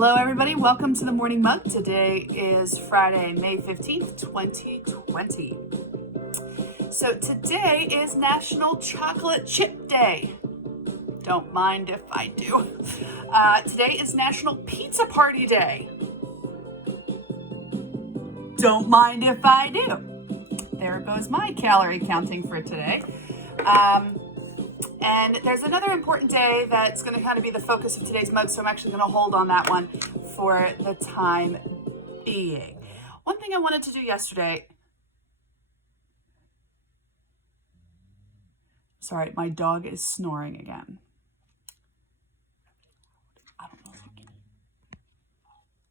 Hello everybody, welcome to the Morning Mug. Today is Friday, May 15th, 2020. So today is National Chocolate Chip Day. Don't mind if I do. Today is National Pizza Party Day. Don't mind if I do. There goes my calorie counting for today. And there's another important day that's going to kind of be the focus of today's mug, so I'm actually going to hold on that one for the time being. One thing I wanted to do yesterday. Sorry, my dog is snoring again. I don't know if you can.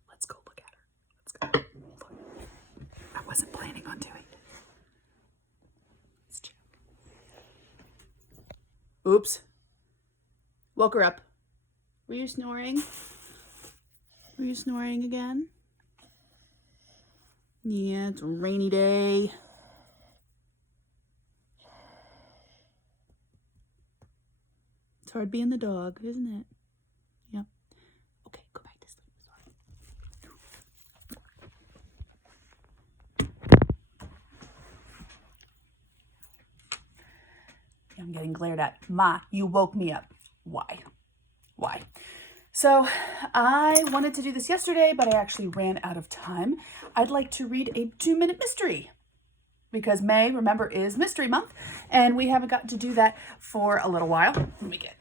Let's go look at her. Let's go. Hold on. I wasn't planning on doing it. Let's check. Oops. Woke her up. Were you snoring? Were you snoring again? Yeah, it's a rainy day. It's hard being the dog, isn't it? Yeah. Okay, go back to sleep. I'm getting glared at. Ma, you woke me up. Why? So I wanted to do this yesterday, but I actually ran out of time. I'd like to read a 2-minute mystery because May, remember, is Mystery Month, and we haven't gotten to do that for a little while. Let me get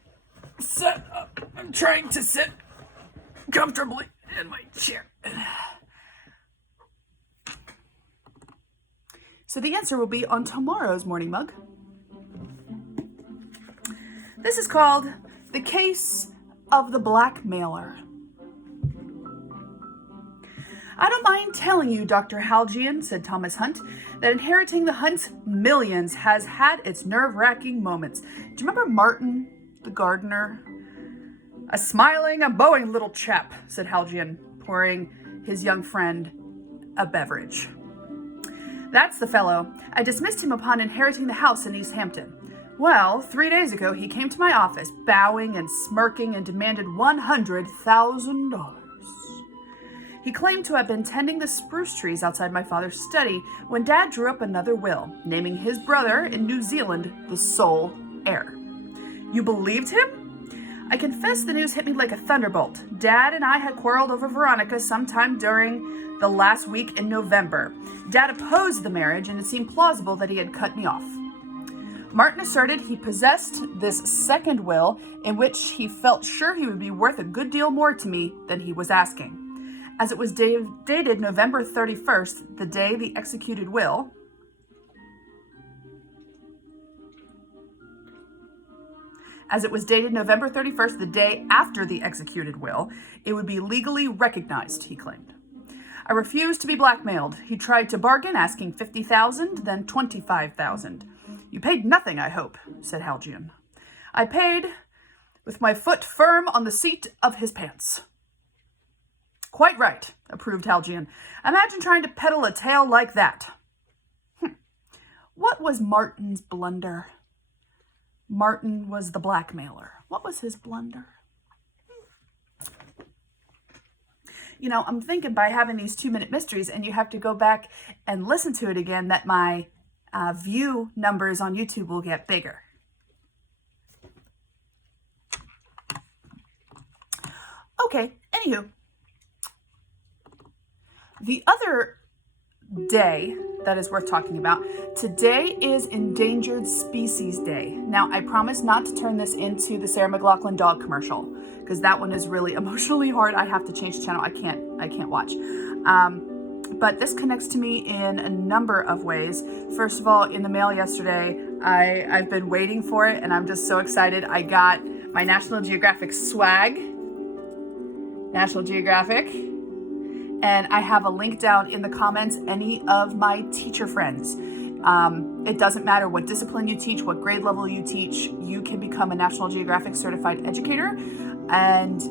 set up. I'm trying to sit comfortably in my chair. So the answer will be on tomorrow's Morning Mug. This is called The Case of the Blackmailer. I don't mind telling you, Dr. Halgian, said Thomas Hunt, that inheriting the Hunt's millions has had its nerve-wracking moments. Do you remember Martin, the gardener? A smiling, a bowing little chap, said Halgian, pouring his young friend a beverage. That's the fellow. I dismissed him upon inheriting the house in East Hampton. Well, 3 days ago, he came to my office, bowing and smirking, and demanded $100,000. He claimed to have been tending the spruce trees outside my father's study when Dad drew up another will, naming his brother in New Zealand the sole heir. You believed him? I confess the news hit me like a thunderbolt. Dad and I had quarreled over Veronica sometime during the last week in November. Dad opposed the marriage, and it seemed plausible that he had cut me off. Martin asserted he possessed this second will in which he felt sure he would be worth a good deal more to me than he was asking. As it was dated November 31st, the day the executed will, the day after the executed will, it would be legally recognized, he claimed. I refused to be blackmailed. He tried to bargain, asking $50,000, then $25,000. You paid nothing, I hope, said Halgian. I paid with my foot firm on the seat of his pants. Quite right, approved Halgian. Imagine trying to peddle a tale like that. What was Martin's blunder? Martin was the blackmailer. What was his blunder? You know, I'm thinking by having these 2-minute mysteries and you have to go back and listen to it again that my view numbers on YouTube will get bigger. Okay, anywho. The other day that is worth talking about, today is Endangered Species Day. Now, I promise not to turn this into the Sarah McLachlan dog commercial, because that one is really emotionally hard. I have to change the channel. I can't watch. But this connects to me in a number of ways. First of all, in the mail yesterday, I've been waiting for it, and I'm just so excited. I got my National Geographic swag. National Geographic. And I have a link down in the comments, any of my teacher friends. It doesn't matter what discipline you teach, what grade level you teach, you can become a National Geographic certified educator. And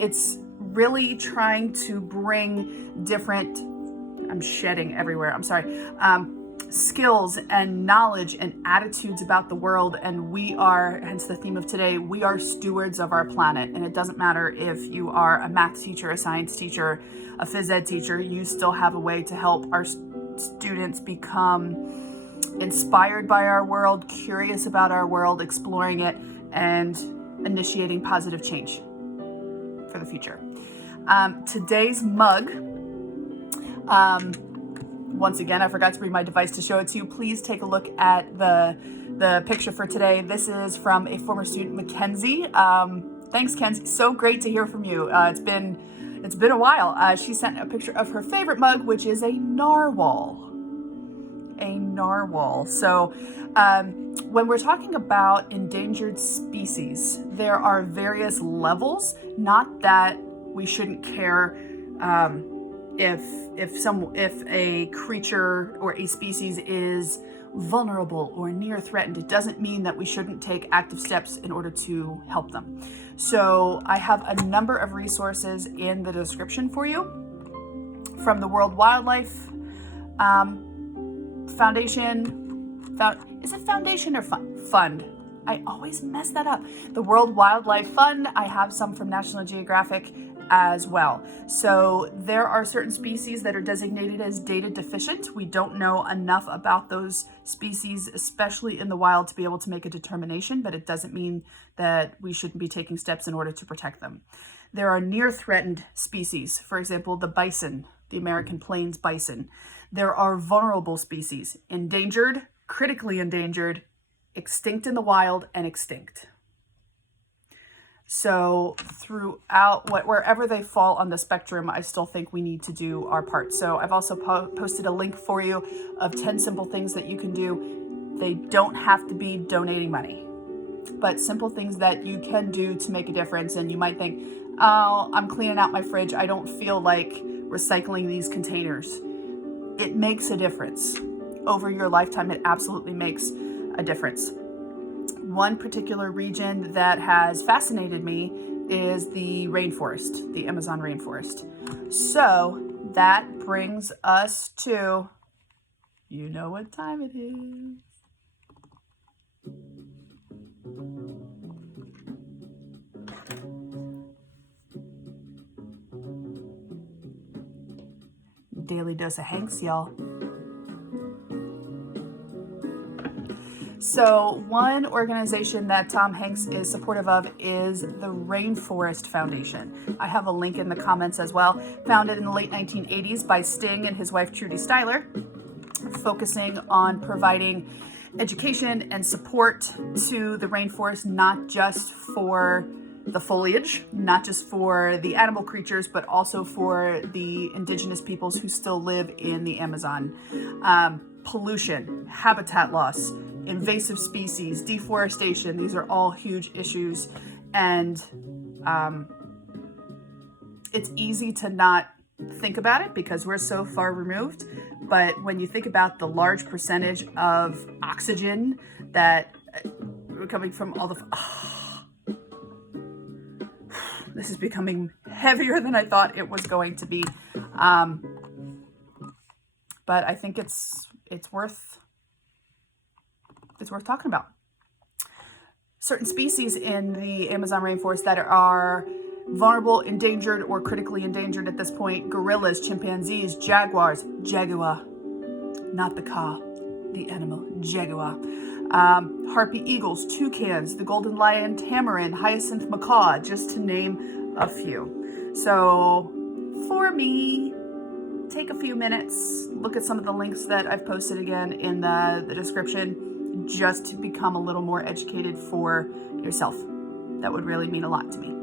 it's really trying to bring different, I'm shedding everywhere, I'm sorry, skills and knowledge and attitudes about the world, and we are, hence the theme of today, we are stewards of our planet. And it doesn't matter if you are a math teacher, a science teacher, a phys ed teacher, you still have a way to help our students become inspired by our world, curious about our world, exploring it, and initiating positive change for the future. Today's mug, once again, I forgot to bring my device to show it to you. Please take a look at the picture for today. This is from a former student, Mackenzie. Thanks, Kenzie. So great to hear from you. It's been a while. She sent a picture of her favorite mug, which is a narwhal. A narwhal. So when we're talking about endangered species, there are various levels. Not that we shouldn't care if a creature or a species is vulnerable or near threatened. It doesn't mean that we shouldn't take active steps in order to help them. So I have a number of resources in the description for you from the World Wildlife Foundation. Is it foundation or fund? I always mess that up. The World Wildlife Fund. I have some from National Geographic as well. So there are certain species that are designated as data deficient. We don't know enough about those species, especially in the wild, to be able to make a determination, but it doesn't mean that we shouldn't be taking steps in order to protect them. There are near threatened species, for example, the bison, the American plains bison. There are vulnerable species, endangered, critically endangered, extinct in the wild, and extinct. So throughout wherever they fall on the spectrum, I still think we need to do our part. So I've also posted a link for you of 10 simple things that you can do. They don't have to be donating money, but simple things that you can do to make a difference. And you might think, oh, I'm cleaning out my fridge, I don't feel like recycling these containers. It makes a difference. Over your lifetime, it absolutely makes a difference. One particular region that has fascinated me is the rainforest, the Amazon rainforest. So that brings us to, you know what time it is. Daily dose of Hanks, y'all. So one organization that Tom Hanks is supportive of is the Rainforest Foundation. I have a link in the comments as well. Founded in the late 1980s by Sting and his wife Trudy Styler, focusing on providing education and support to the rainforest, not just for the foliage, not just for the animal creatures, but also for the indigenous peoples who still live in the Amazon. Pollution, habitat loss, invasive species, deforestation, these are all huge issues. And it's easy to not think about it because we're so far removed. But when you think about the large percentage of oxygen that we're coming from all the... this is becoming heavier than I thought it was going to be. But I think it's worth talking about. Certain species in the Amazon rainforest that are vulnerable, endangered, or critically endangered at this point: gorillas, chimpanzees, jaguars, jaguar, not the car, the animal, jaguar, harpy eagles, toucans, the golden lion, tamarin, hyacinth macaw, just to name a few. So for me, take a few minutes, look at some of the links that I've posted again in the description, just to become a little more educated for yourself. That would really mean a lot to me.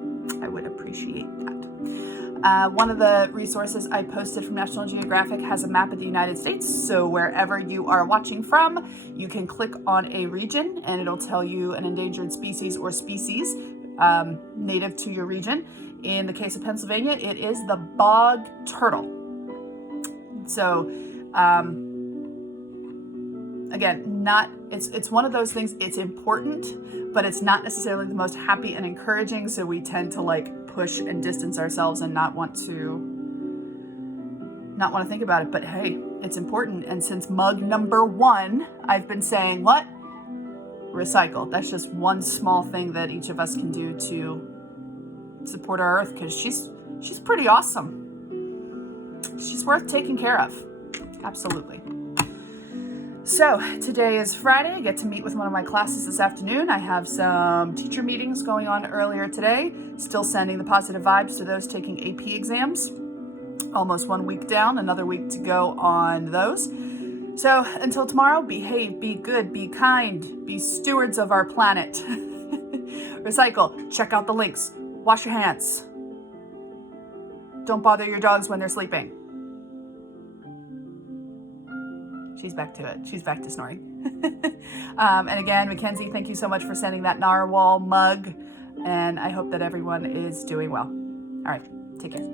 I would appreciate that. One of the resources I posted from National Geographic has a map of the United States. So wherever you are watching from, you can click on a region and it'll tell you an endangered species or species native to your region. In the case of Pennsylvania, it is the bog turtle. So again, it's one of those things, it's important, but it's not necessarily the most happy and encouraging. So we tend to push and distance ourselves and not want to think about it. But hey, It's important. And since mug number 1, I've been saying what? Recycle. That's just one small thing that each of us can do to support our Earth, because she's pretty awesome. She's worth taking care of. Absolutely. So today is Friday. I get to meet with one of my classes this afternoon. I have some teacher meetings going on earlier today. Still sending the positive vibes to those taking AP exams. Almost 1 week down, another week to go on those. So until tomorrow, behave, be good, be kind, be stewards of our planet. Recycle, check out the links, wash your hands. Don't bother your dogs when they're sleeping. She's back to it. She's back to snoring. And again, Mackenzie, thank you so much for sending that narwhal mug. And I hope that everyone is doing well. All right, take care.